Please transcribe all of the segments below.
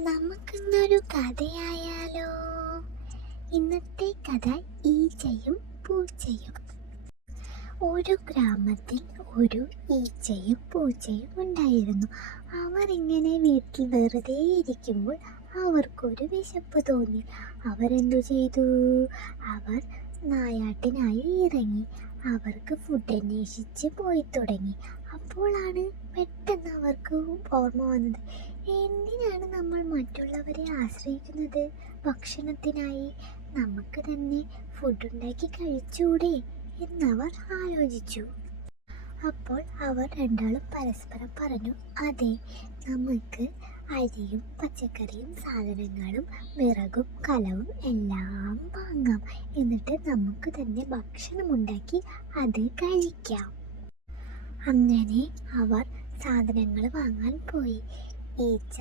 നമുക്കിന്നൊരു കഥയായാലോ? ഇന്നത്തെ കഥ ഈച്ചയും പൂച്ചയും. ഒരു ഗ്രാമത്തിൽ ഒരു ഈച്ചയും പൂച്ചയും ഉണ്ടായിരുന്നു. അവർ ഇങ്ങനെ വീട്ടിൽ വെറുതെ ഇരിക്കുമ്പോൾ അവർക്കൊരു വിശപ്പ് തോന്നി. അവരെന്തു ചെയ്തു? അവർ നായാട്ടിനായി ഇറങ്ങി. അവർക്ക് ഫുഡ് അന്വേഷിച്ച് പോയി തുടങ്ങി. അപ്പോഴാണ് പെട്ടെന്ന് അവർക്ക് ഓർമ്മ വന്നത്, എന്തിനാണ് നമ്മൾ മറ്റുള്ളവരെ ആശ്രയിക്കുന്നത് ഭക്ഷണത്തിനായി? നമുക്ക് തന്നെ ഫുഡ് ഉണ്ടാക്കി കഴിച്ചൂടെ എന്നവർ ആലോചിച്ചു. അപ്പോൾ അവർ രണ്ടാളും പരസ്പരം പറഞ്ഞു, അതെ, നമുക്ക് അരിയും പച്ചക്കറിയും സാധനങ്ങളും വിറകും കലവും എല്ലാം വാങ്ങാം. എന്നിട്ട് നമുക്ക് തന്നെ ഭക്ഷണം ഉണ്ടാക്കി അത് കഴിക്കാം. അങ്ങനെ അവർ സാധനങ്ങൾ വാങ്ങാൻ പോയി. ഈച്ച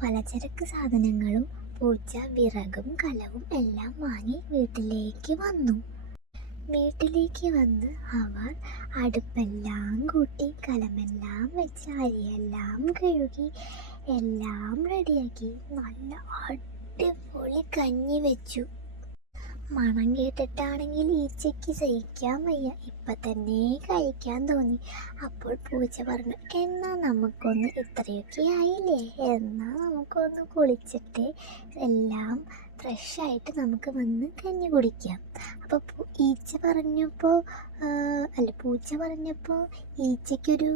പലചരക്ക് സാധനങ്ങളും പൂച്ച വിറകും കലവും എല്ലാം വാങ്ങി വീട്ടിലേക്ക് വന്നു. അവർ അടുപ്പെല്ലാം കൂട്ടി, കലമെല്ലാം വെച്ച്, അരിയെല്ലാം കഴുകി എല്ലാം റെഡിയാക്കി നല്ല അടിപൊളി കഞ്ഞി വെച്ചു. മണം കേട്ടിട്ടാണെങ്കിൽ ഈച്ചയ്ക്ക് സഹിക്കാൻ വയ്യ, ഇപ്പം തന്നെ കഴിക്കാൻ തോന്നി. അപ്പോൾ പൂച്ച പറഞ്ഞു, എന്നാൽ നമുക്കൊന്ന്, ഇത്രയൊക്കെ ആയില്ലേ, എന്നാൽ നമുക്കൊന്ന് കുളിച്ചിട്ട് എല്ലാം ഫ്രഷായിട്ട് നമുക്ക് വന്ന് കഞ്ഞി കുടിക്കാം. അപ്പോൾ പൂച്ച പറഞ്ഞപ്പോൾ ഈച്ചയ്ക്കൊരു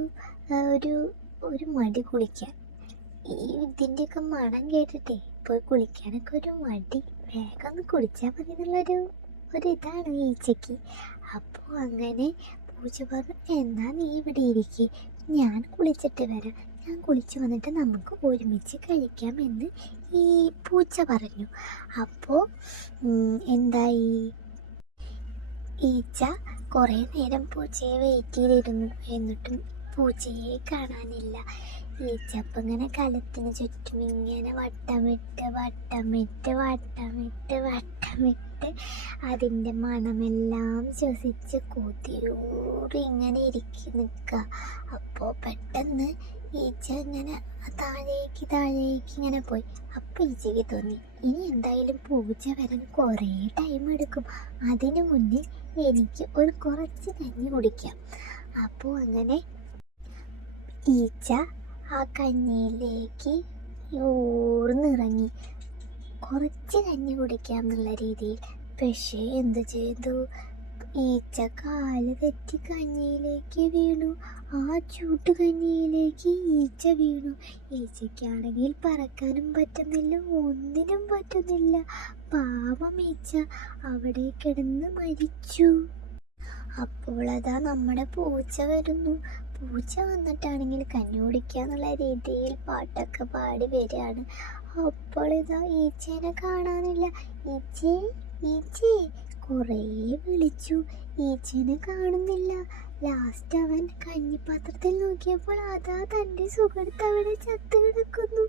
ഒരു മടി കുളിക്കാൻ. ഇതിൻ്റെയൊക്കെ മണം കേട്ടിട്ടേ പോയി കുളിക്കാനൊക്കെ ഒരു മടി. വേഗം ഒന്ന് കുളിച്ചാൽ മതി ഒരിതാണ് ഈച്ചയ്ക്ക്. അപ്പോൾ അങ്ങനെ പൂച്ച പറഞ്ഞു, എന്നാ നീ ഇവിടെ ഇരിക്കുക, ഞാൻ കുളിച്ചിട്ട് വരാം, ഞാൻ കുളിച്ച് വന്നിട്ട് നമുക്ക് ഒരുമിച്ച് കഴിക്കാമെന്ന് ഈ പൂച്ച പറഞ്ഞു. അപ്പോൾ എന്തായി, ഈച്ച കുറേ നേരം പൂച്ചയെ വെയിറ്റ് ചെയ്തിരുന്നു. എന്നിട്ടും പൂച്ചയെ കാണാനില്ല. ഈച്ച അപ്പം ഇങ്ങനെ കലത്തിന് ചുറ്റും ഇങ്ങനെ വട്ടമിട്ട് അതിൻ്റെ മണമെല്ലാം ശ്വസിച്ച് കൊതിയൂറി ഇങ്ങനെ നിൽക്കുക. അപ്പോൾ പെട്ടെന്ന് ഈച്ച ഇങ്ങനെ താഴേക്ക് ഇങ്ങനെ പോയി. അപ്പോൾ ഈച്ചയ്ക്ക് തോന്നി, ഇനി എന്തായാലും പൂച്ച വരാൻ കുറേ ടൈം എടുക്കും, അതിനു മുന്നേ എനിക്ക് കുറച്ച് കഞ്ഞി കുടിക്കാം. അപ്പോൾ അങ്ങനെ ഈച്ച ആ കഞ്ഞിയിലേക്ക് ഊർന്നിറങ്ങി കുറച്ച് കഞ്ഞി കുടിക്കാം എന്നുള്ള രീതിയിൽ. പക്ഷേ എന്ത് ചെയ്തു, ഈച്ച കാല് തെറ്റി കഞ്ഞിയിലേക്ക് വീണു. ആ ചൂട്ട് കഞ്ഞിയിലേക്ക് ഈച്ച വീണു. ഈച്ചയ്ക്കാണെങ്കിൽ പറക്കാനും പറ്റുന്നില്ല, ഒന്നിനും പറ്റുന്നില്ല. പാവം ഈച്ച അവിടെ കിടന്ന് മരിച്ചു. അപ്പോൾ അതാ നമ്മുടെ പൂച്ച വരുന്നു. പൂച്ച വന്നിട്ടാണെങ്കിൽ കഞ്ഞി കുടിക്കുക എന്നുള്ള രീതിയിൽ പാട്ടൊക്കെ പാടി വരികയാണ്. അപ്പോൾ ഇതാ ഈച്ചേനെ കാണാനില്ല. ഈച്ചേ കുറേ വിളിച്ചു, ഈച്ചേനെ കാണുന്നില്ല. ലാസ്റ്റ് അവൻ കഞ്ഞിപ്പാത്രത്തിൽ നോക്കിയപ്പോൾ അതാ തൻ്റെ സുഹൃത്ത് അവിടെ ചത്തു കിടക്കുന്നു.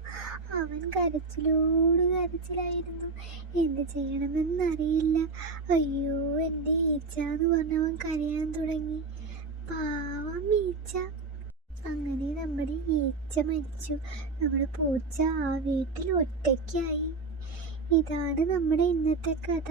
അവൻ കരച്ചിലായിരുന്നു. എന്ത് ചെയ്യണമെന്നറിയില്ല. അയ്യോ എൻ്റെ ഈച്ച എന്ന് പറഞ്ഞവൻ കരയാൻ തുടങ്ങി. പാവം ഈച്ച. അങ്ങനെ നമ്മുടെ ഈച്ച മരിച്ചു. നമ്മുടെ പൂച്ച ആ വീട്ടിൽ ഒറ്റയ്ക്കായി. ഇതാണ് നമ്മുടെ ഇന്നത്തെ കഥ.